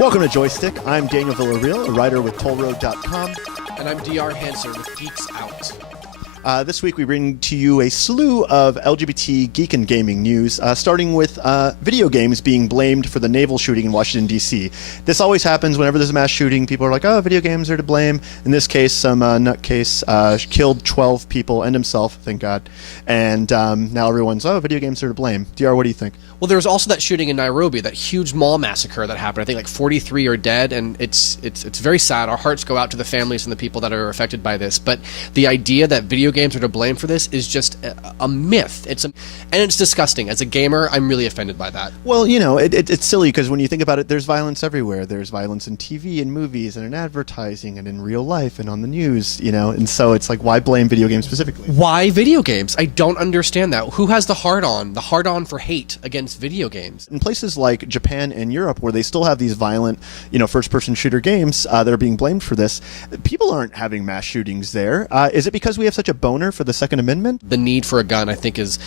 Welcome to Joystick. I'm Daniel Villarreal, a writer with TollRoad.com. And I'm DR Hanson with Geeks Out. This week we bring to you a slew of LGBT geek and gaming news, starting with video games being blamed for the naval shooting in Washington, D.C. This always happens whenever there's a mass shooting. People are like, oh, video games are to blame. In this case, some nutcase killed 12 people and himself, thank God. And now everyone's, oh, video games are to blame. DR, what do you think? Well, there was also that shooting in Nairobi, that huge mall massacre that happened. I think like 43 are dead, and it's very sad. Our hearts go out to the families and the people that are affected by this. But the idea that video games are to blame for this is just a myth. And it's disgusting. As a gamer, I'm really offended by that. Well, you know, it's silly because when you think about it, there's violence everywhere. There's violence in TV and movies and in advertising and in real life and on the news, you know. And so it's like, why blame video games specifically? Why video games? I don't understand that. Who has the hard-on for hate against video games? In places like Japan and Europe, where they still have these violent, you know, first-person shooter games that are being blamed for this, people aren't having mass shootings there. Is it because we have such a boner for the Second Amendment? The need for a gun, I think, is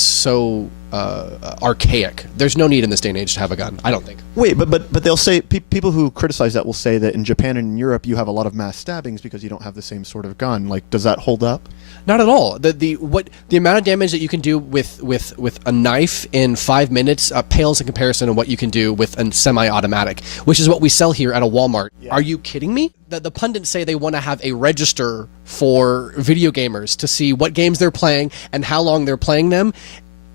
so archaic. There's no need in this day and age to have a gun, I don't think. Wait, but they'll say, people who criticize that will say that in Japan and in Europe you have a lot of mass stabbings because you don't have the same sort of gun. Like, does that hold up? Not at all. The amount of damage that you can do with a knife in 5 minutes pales in comparison to what you can do with a semi-automatic, which is what we sell here at a Walmart. Yeah. Are you kidding me? The pundits say they want to have a register for video gamers to see what games they're playing and how long they're playing them,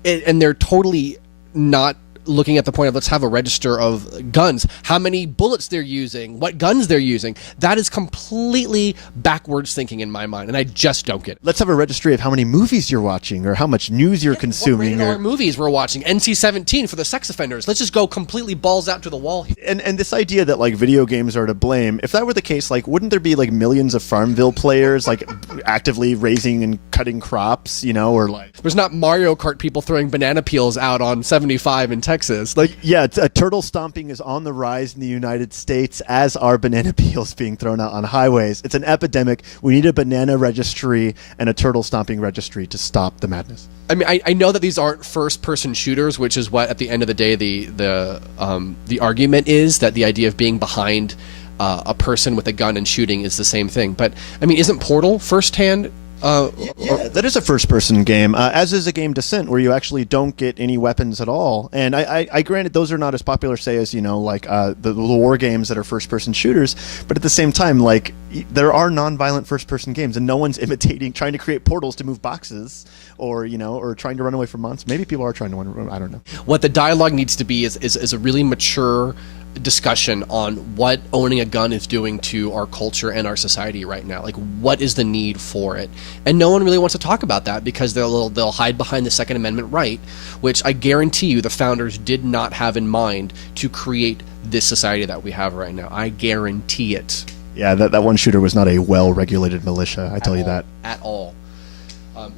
and they're totally not looking at the point of let's have a register of guns, how many bullets they're using, what guns they're using. That is completely backwards thinking in my mind, and I just don't get it. Let's have a registry of how many movies you're watching or how much news you're consuming. What movies we're watching. NC-17 for the sex offenders. Let's just go completely balls out to the wall here. And this idea that like video games are to blame, if that were the case, like wouldn't there be like millions of Farmville players like actively raising and cutting crops, you know, or like... There's not Mario Kart people throwing banana peels out on 75 in Texas. Like, yeah, turtle stomping is on the rise in the United States, as are banana peels being thrown out on highways. It's an epidemic. We need a banana registry and a turtle stomping registry to stop the madness. I mean, I know that these aren't first-person shooters, which is what, at the end of the day, the argument is, that the idea of being behind a person with a gun and shooting is the same thing. But, I mean, isn't Portal first-hand? Yeah, that is a first-person game, as is a game Descent, where you actually don't get any weapons at all. And I granted those are not as popular, say, as, you know, like the war games that are first-person shooters. But at the same time, like, there are non-violent first-person games, and no one's trying to create portals to move boxes, or, you know, or trying to run away from monsters. Maybe people are trying to run. I don't know. What the dialogue needs to be is a really mature discussion on what owning a gun is doing to our culture and our society right now. Like, what is the need for it? And no one really wants to talk about that because they'll hide behind the Second Amendment right, which I guarantee you the founders did not have in mind to create this society that we have right now. I guarantee it. Yeah, that one shooter was not a well-regulated militia, I tell you that. At all.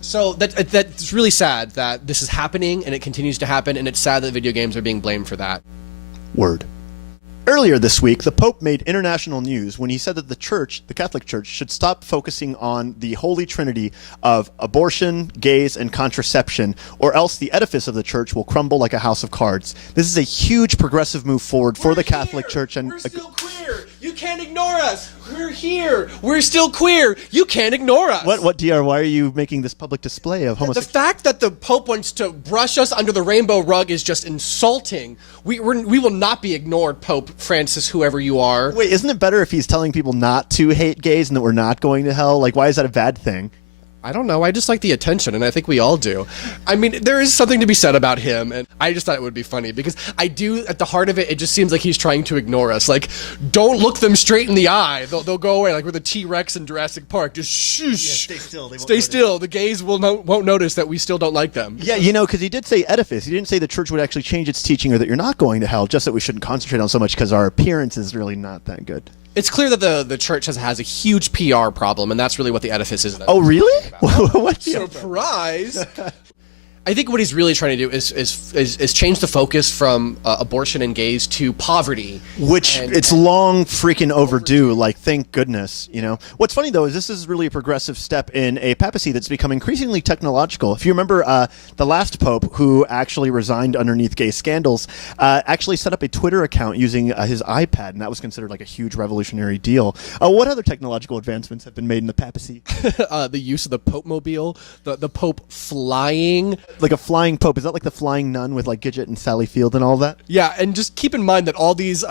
So that's really sad that this is happening and it continues to happen, and it's sad that video games are being blamed for that. Word. Earlier this week, the Pope made international news when he said that the Church, the Catholic Church, should stop focusing on the holy trinity of abortion, gays, and contraception, or else the edifice of the Church will crumble like a house of cards. This is a huge progressive move forward for the Catholic Church. And we're still queer. You can't ignore us. We're here. We're still queer. You can't ignore us. What, DR? Why are you making this public display of homosexuality? The fact that the Pope wants to brush us under the rainbow rug is just insulting. We will not be ignored, Pope Francis, whoever you are. Wait, isn't it better if he's telling people not to hate gays and that we're not going to hell? Like, why is that a bad thing? I don't know. I just like the attention, and I think we all do. I mean, there is something to be said about him, and I just thought it would be funny because I do, at the heart of it, it just seems like he's trying to ignore us. Like, don't look them straight in the eye. They'll go away, like we're the T-Rex in Jurassic Park. Just shush. Yeah, stay still. Stay still. The gays won't notice that we still don't like them. Yeah, you know, because he did say edifice. He didn't say the Church would actually change its teaching or that you're not going to hell, just that we shouldn't concentrate on so much because our appearance is really not that good. It's clear that the church has a huge PR problem, and that's really what the edifice is. Oh, really? What? Surprise! I think what he's really trying to do is change the focus from abortion and gays to poverty, which it's long freaking overdue. Like, thank goodness. What's funny though is this is really a progressive step in a papacy that's become increasingly technological. If you remember, the last pope, who actually resigned underneath gay scandals, actually set up a Twitter account using his iPad, and that was considered like a huge revolutionary deal. What other technological advancements have been made in the papacy? The use of the Pope mobile, the Pope flying. Like a flying pope. Is that like the flying nun with like Gidget and Sally Field and all that? Yeah, and just keep in mind that all these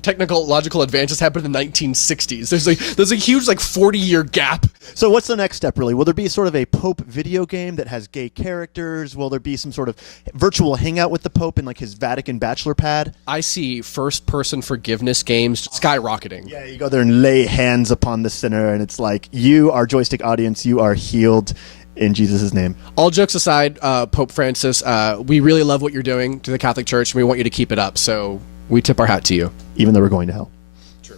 technological advances happened in the 1960s. There's a huge 40-year gap. So what's the next step really? Will there be sort of a Pope video game that has gay characters? Will there be some sort of virtual hangout with the Pope in like his Vatican bachelor pad? I see first-person forgiveness games skyrocketing. Yeah, you go there and lay hands upon the sinner, and it's like, you, our Joystick audience, you are healed in Jesus' name. All jokes aside, Pope Francis, we really love what you're doing to the Catholic Church, and we want you to keep it up, so we tip our hat to you. Even though we're going to hell. True.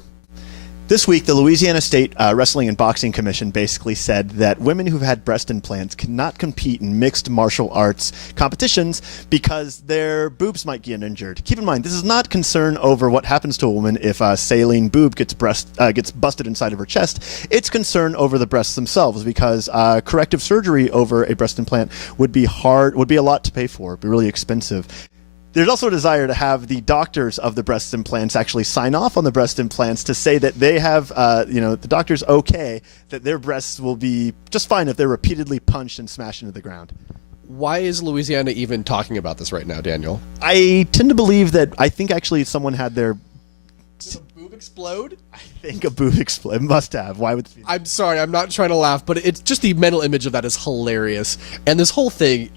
This week, the Louisiana State Wrestling and Boxing Commission basically said that women who've had breast implants cannot compete in mixed martial arts competitions because their boobs might get injured. Keep in mind, this is not concern over what happens to a woman if a saline boob gets busted inside of her chest. It's concern over the breasts themselves, because corrective surgery over a breast implant would be a lot to pay for, it'd be really expensive. There's also a desire to have the doctors of the breast implants actually sign off on the breast implants to say that they have, the doctor's okay, that their breasts will be just fine if they're repeatedly punched and smashed into the ground. Why is Louisiana even talking about this right now, Daniel? I tend to believe that I think actually someone had their... Did a boob explode? I think a boob explode. It must have. Why would... I'm sorry, I'm not trying to laugh, but it's just the mental image of that is hilarious. And this whole thing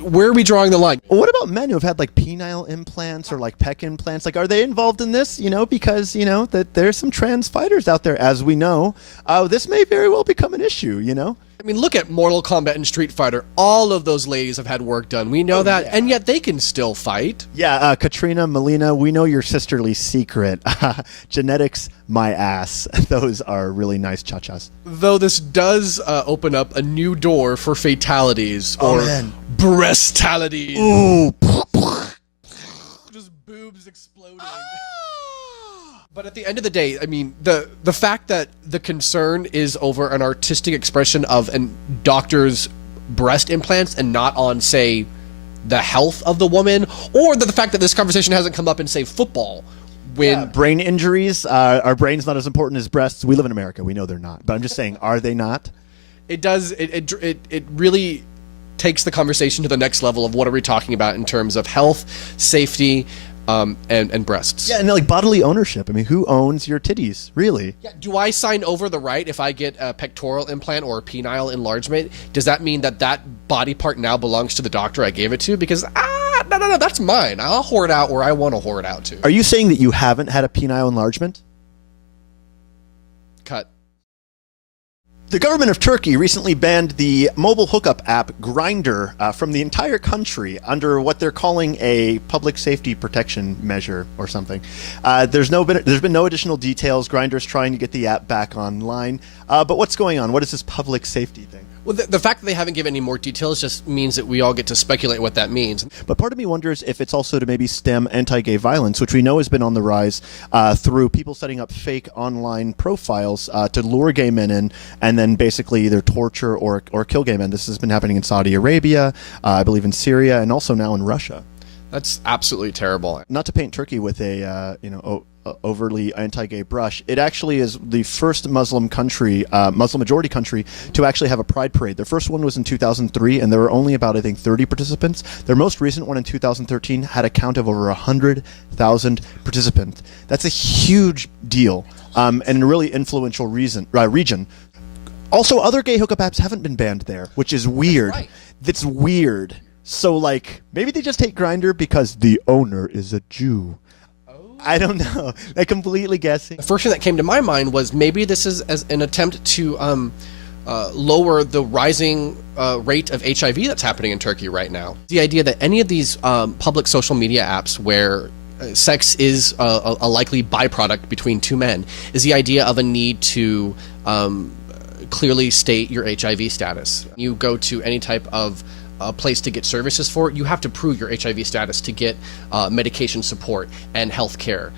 where are we drawing the line? Well, what about men who have had like penile implants or like pec implants? Like, are they involved in this? Because, that there's some trans fighters out there, as we know. This may very well become an issue, Look at Mortal Kombat and Street Fighter. All of those ladies have had work done. We know that, yeah. And yet they can still fight. Yeah, Katrina, Melina, we know your sisterly secret. Genetics, my ass. Those are really nice cha-chas. Though this does open up a new door for fatalities or breastalities. Ooh. Just boobs exploding. But at the end of the day, the fact that the concern is over an artistic expression of a doctor's breast implants and not on, say, the health of the woman, or the fact that this conversation hasn't come up in, say, football. When brain injuries, our brain's not as important as breasts. We live in America. We know they're not. But I'm just saying, are they not? It does. It really takes the conversation to the next level of what are we talking about in terms of health, safety, and breasts. Yeah, and like bodily ownership. Who owns your titties, really? Yeah. Do I sign over the right if I get a pectoral implant or a penile enlargement? Does that mean that body part now belongs to the doctor I gave it to? Because no, that's mine. I'll whore it out where I want to whore it out to. Are you saying that you haven't had a penile enlargement? Cut. The government of Turkey recently banned the mobile hookup app Grindr from the entire country under what they're calling a public safety protection measure or something. There's been no additional details. Grindr's trying to get the app back online. But what's going on? What is this public safety thing? Well, the fact that they haven't given any more details just means that we all get to speculate what that means. But part of me wonders if it's also to maybe stem anti-gay violence, which we know has been on the rise through people setting up fake online profiles to lure gay men in and then basically either torture or kill gay men. This has been happening in Saudi Arabia, I believe in Syria, and also now in Russia. That's absolutely terrible. Not to paint Turkey with a overly anti-gay brush, it actually is the first Muslim majority country to actually have a pride parade. Their first one was in 2003, and there were only about, I think, 30 participants. Their most recent one in 2013 had a count of over 100,000 participants. That's a huge deal, and a really influential region. Also, other gay hookup apps haven't been banned there, which is weird. That's right. That's weird. So, maybe they just hate Grindr because the owner is a Jew. I don't know. I'm completely guessing. The first thing that came to my mind was maybe this is as an attempt to lower the rising rate of HIV that's happening in Turkey right now. The idea that any of these public social media apps where sex is a likely byproduct between two men is the idea of a need to clearly state your HIV status. You go to any type of place to get services for it, you have to prove your HIV status to get medication support and health care.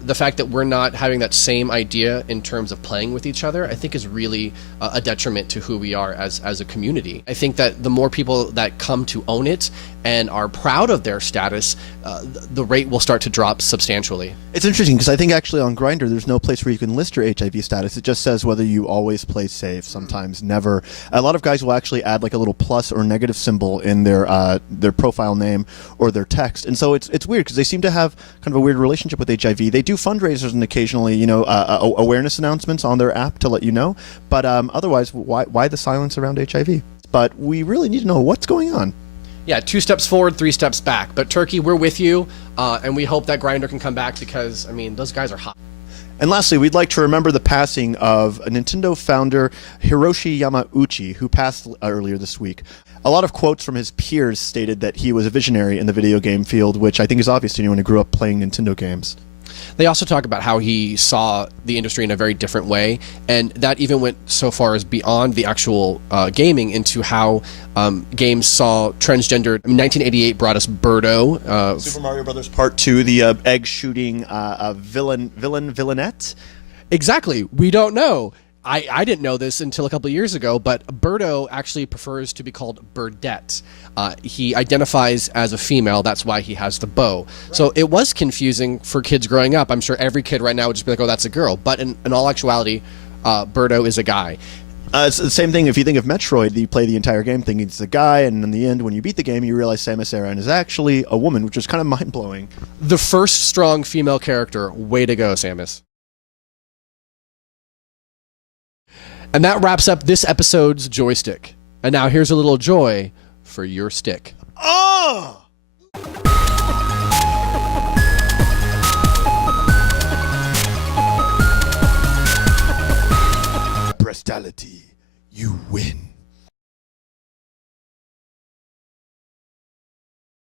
The fact that we're not having that same idea in terms of playing with each other, I think is really a detriment to who we are as a community. I think that the more people that come to own it and are proud of their status, the rate will start to drop substantially. It's interesting because I think actually on Grindr there's no place where you can list your HIV status. It just says whether you always play safe, sometimes never. A lot of guys will actually add like a little plus or negative symbol in their profile name or their text, and so it's weird because they seem to have kind of a weird relationship with HIV. They do fundraisers and occasionally, awareness announcements on their app to let you know, but otherwise, why the silence around HIV? But we really need to know what's going on. Yeah, 2 steps forward, 3 steps back. But Turkey, we're with you, and we hope that Grindr can come back because, I mean, those guys are hot. And lastly, we'd like to remember the passing of Nintendo founder Hiroshi Yamauchi, who passed earlier this week. A lot of quotes from his peers stated that he was a visionary in the video game field, which I think is obvious to anyone who grew up playing Nintendo games. They also talk about how he saw the industry in a very different way, and that even went so far as beyond the actual gaming into how games saw transgendered. 1988 brought us Birdo. Super Mario Brothers Part 2, the egg-shooting villainette? Exactly. We don't know. I didn't know this until a couple of years ago, but Birdo actually prefers to be called Birdette. He identifies as a female, that's why he has the bow. Right. So it was confusing for kids growing up. I'm sure every kid right now would just be like, oh, that's a girl. But in all actuality, Birdo is a guy. It's the same thing if you think of Metroid. You play the entire game thinking it's a guy, and in the end, when you beat the game, you realize Samus Aran is actually a woman, which is kind of mind-blowing. The first strong female character. Way to go, Samus. And that wraps up this episode's Joystick. And now here's a little joy for your stick. Oh! Prestality, you win.